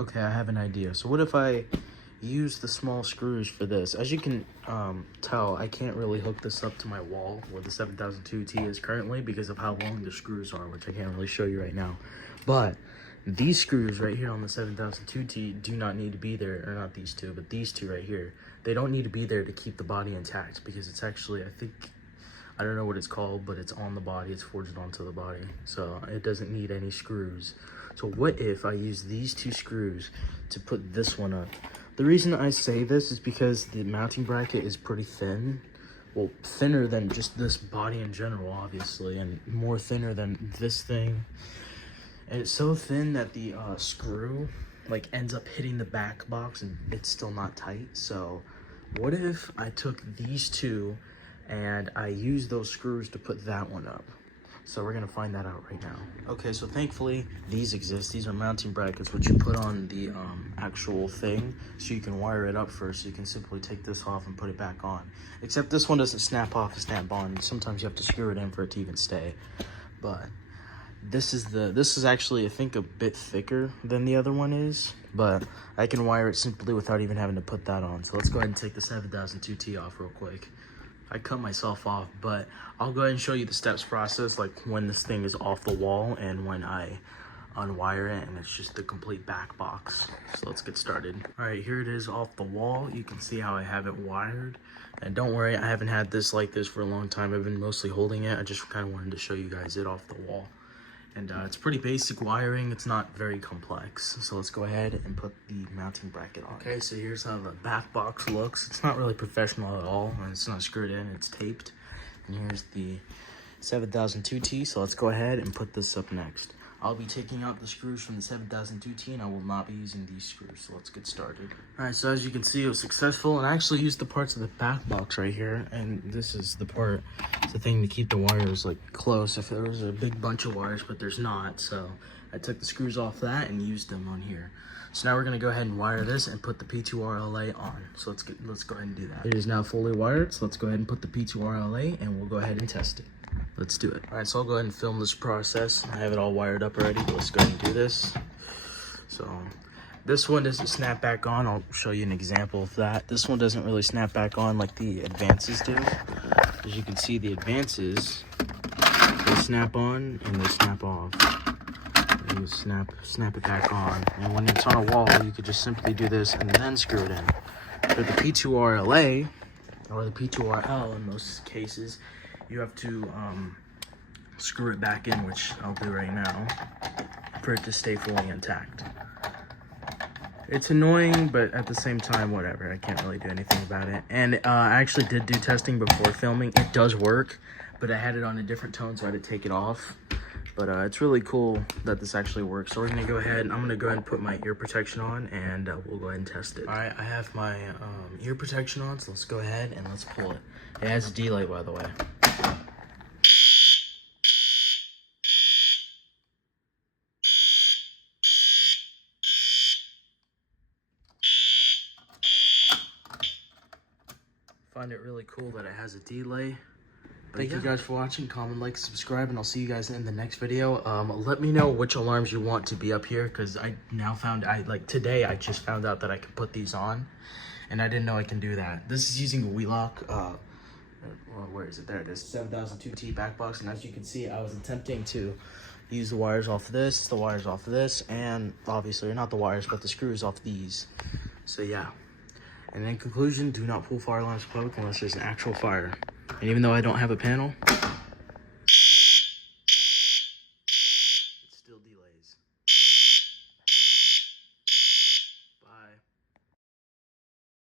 Okay, I have an idea. So what if I use the small screws for this? As you can tell, I can't really hook this up to my wall where the 7002T is currently because of how long the screws are, which I can't really show you right now. But these screws right here on the 7002T do not need to be there, or not these two, but these two right here. They don't need to be there to keep the body intact because it's actually, I don't know what it's called, but it's on the body, it's forged onto the body. So it doesn't need any screws. So what if I use these two screws to put this one up? The reason I say this is because the mounting bracket is pretty thin. Well, thinner than just this body in general, obviously, and more thinner than this thing. And it's so thin that the screw like ends up hitting the back box and it's still not tight. So what if I took these two and I used those screws to put that one up? So we're gonna find that out right now. Okay, so thankfully these exist. These are mounting brackets which you put on the actual thing, so you can wire it up first. So you can simply take this off and put it back on. Except this one doesn't snap off and snap on. Sometimes you have to screw it in for it to even stay. But this is actually, I think, a bit thicker than the other one is, but I can wire it simply without even having to put that on. So let's go ahead and take the 7002T off real quick. I cut myself off, but I'll go ahead and show you the steps process, like when this thing is off the wall and when I unwire it and it's just the complete back box. So let's get started. All right, here it is off the wall. You can see how I have it wired. And don't worry, I haven't had this like this for a long time. I've been mostly holding it. I just kind of wanted to show you guys it off the wall. And it's pretty basic wiring. It's not very complex. So let's go ahead and put the mounting bracket on. Okay, so here's how the back box looks. It's not really professional at all, and it's not screwed in, it's taped. And here's the 7002T, so let's go ahead and put this up next. I'll be taking out the screws from the 7002T, and I will not be using these screws, so let's get started. All right, so as you can see, it was successful, and I actually used the parts of the back box right here, and this is the part, it's the thing to keep the wires like close if there was a big bunch of wires, but there's not, so I took the screws off that and used them on here. So now we're gonna go ahead and wire this and put the P2RLA on. So let's go ahead and do that. It is now fully wired, so let's go ahead and put the P2RLA and we'll go ahead and test it. Let's do it. All right, so I'll go ahead and film this process. I have it all wired up already, but let's go ahead and do this. So this one doesn't snap back on. I'll show you an example of that. This one doesn't really snap back on like the advances do. As you can see, the advances, they snap on and they snap off. And you snap it back on. And when it's on a wall, you could just simply do this and then screw it in. For the P2RLA, or the P2RL in most cases, you have to screw it back in, which I'll do right now, for it to stay fully intact. It's annoying, but at the same time, whatever. I can't really do anything about it. And I actually did do testing before filming. It does work, but I had it on a different tone, so I had to take it off. But it's really cool that this actually works. So we're gonna go ahead, I'm gonna go ahead and put my ear protection on, and we'll go ahead and test it. All right, I have my ear protection on, so let's go ahead and let's pull it. It has a delay, by the way. Find it really cool that it has a delay. Thank you guys for watching. Comment, like, subscribe, and I'll see you guys in the next video. Let me know which alarms you want to be up here, because I now found, today I just found out that I can put these on, and I didn't know I can do that. This is using a Wheelock, where is it? There it is, 7002T back box, and as you can see, I was attempting to use the wires off of this, the wires off of this, and obviously, not the wires, but the screws off these. So yeah. And in conclusion, do not pull fire alarms in public unless there's an actual fire. And even though I don't have a panel,